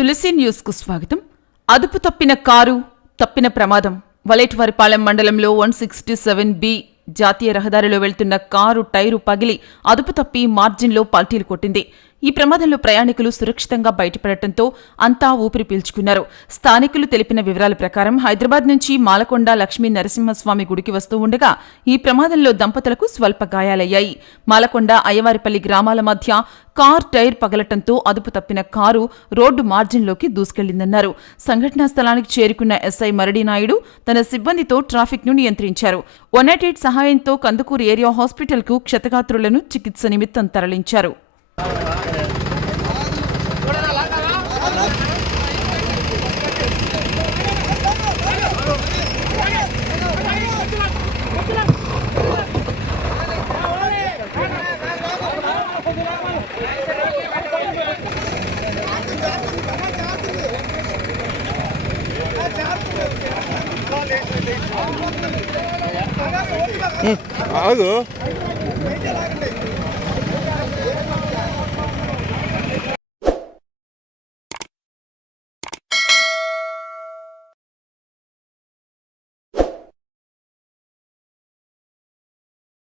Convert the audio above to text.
తులసి న్యూస్కు స్వాగతం. అదుపు తప్పిన కారు, తప్పిన ప్రమాదం. వలేటివారిపాలెం మండలంలో 167B జాతీయ రహదారిలో వెళ్తున్న కారు టైరు పగిలి అదుపు తప్పి మార్జిన్లో పల్టీలు కొట్టింది. ఈ ప్రమాదంలో ప్రయాణికులు సురక్షితంగా బయటపడటంతో అంతా ఊపిరి పీల్చుకున్నారు. స్థానికులు తెలిపిన వివరాల ప్రకారం హైదరాబాద్ నుంచి మాలకొండ లక్ష్మీ నరసింహస్వామి గుడికి వస్తూ ఉండగా ఈ ప్రమాదంలో దంపతులకు స్వల్ప గాయాలయ్యాయి. మాలకొండ అయ్యవారిపల్లి గ్రామాల మధ్య కార్ టైర్ పగలటంతో అదుపు తప్పిన కారు రోడ్డు మార్జిన్లోకి దూసుకెళ్లిందన్నారు. సంఘటనా స్థలానికి చేరుకున్న ఎస్ఐ మరడినాయుడు తన సిబ్బందితో ట్రాఫిక్ను నియంత్రించారు. 188 సహాయంతో కందుకూరు ఏరియా హాస్పిటల్కు క్షతగాత్రులను చికిత్స నిమిత్తం తరలించారు. ఆగు.